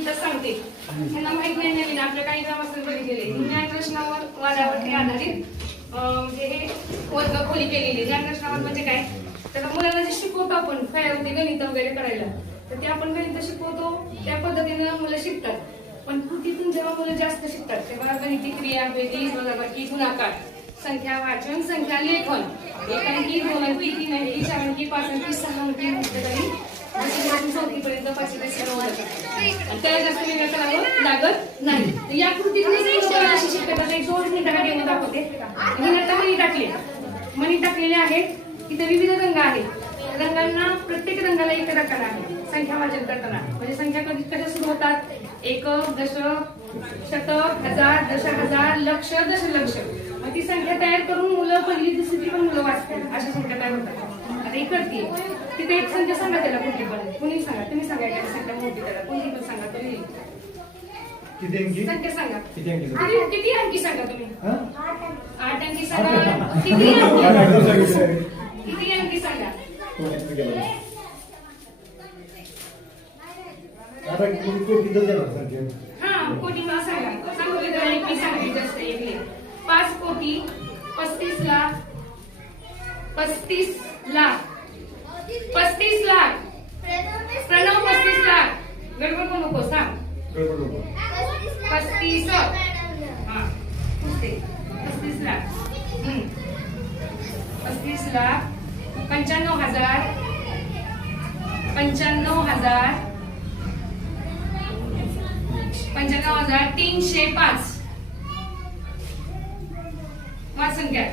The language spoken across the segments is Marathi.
मिनिटात सांगते. त्यांना माहित नाही नवीन आपल्या काही ग्रामस्थांनी बघितलेले ज्ञानरचनावर वादावरती आधारित म्हणजे हे वर्ग खोली केलेली. ज्ञानरचनावर म्हणजे काय, तर मुलांना जे शिकवतो आपण फळ्यावरती गणित वगैरे करायला, तर ते आपण गणित शिकवतो त्या पद्धतीनं मुलं शिकतात. पण कृतीतून जेव्हा मुलं जास्त शिकतात तेव्हा गणिती क्रिया, बेरीज, वजाबाकी, गुणाकार, संख्या वाचन, संख्या लेखन, एक अंकी, दोन अंकी, तीन अंकी, चार अंकी, पाच अंकी, सहा अंकी चौथीपर्यंत पाचवी त्याला जास्त वेगळं करावं लागत नाही. या कृतीतून शिकतात. एक 2 मिनिटाला डेमो दाखवते. मी आता मणी टाकले, मणी टाकलेले आहेत. इथे विविध रंग आहेत. रंगांना प्रत्येक रंगाला एक आकार आहे. संख्या वाचन करताना म्हणजे संख्या कशा सुरू होतात, एक, दश, शतक, हजार, दश हजार, लक्ष, दशलक्ष. मग ती संख्या तयार करून मुलं पहिली दुसरी पण मुलं वाचतात. अशा संख्या तयार होतात. आता ही करते तिथे एक संख्या सांगा त्याला कुठली पण, कुणी सांगा, तुम्ही सांगा एखादी संख्या मोठी त्याला कोणी पण सांगा. तुम्ही संख्या सांगा, किती अंकी सांगा तुम्ही. 8 अंकी सांगा. किती अंकी सांगा. हा कोटी मला सांगा. सांगू जरा एक सांगायची जास्त एक 5 कोटी 35 लाख 35 लाख 35 लाख. प्रणव 35 लाख. गडबड नको सांग. 35 हा 35 लाख 35 लाख 95,000 95,305. वाच संख्या.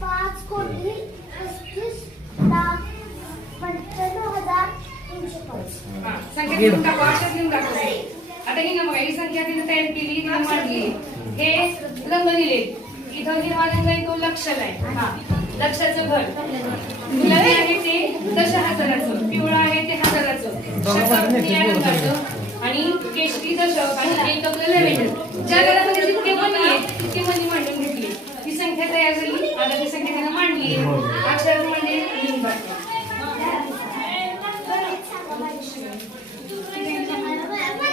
5 कोटी 35 लाख 95,305. संख्या लिहून टाकू. अक्षर लिहून टाकू. आता ही ना बघा, ही संख्या तिने तयार केली, तिने मांडली. हे रंग दिले. इथं हिरवा रंग आहे तो लक्षाला आहे. हा लक्षाचं घर. गुलाबी आहे ते 10,000चं, पिवळा आहे ते 1000चं, शतक निळ्या रंगाचं आणि केशरी दशक आणि एक आपलं लेव्हेंडर. ज्या घरामध्ये जितके मणी आहेत तितके मणी मांडून घेतली. ती संख्या तयार झाली. आता ती संख्या त्यांना मांडली. अक्षर म्हणजे लिहून टाकली.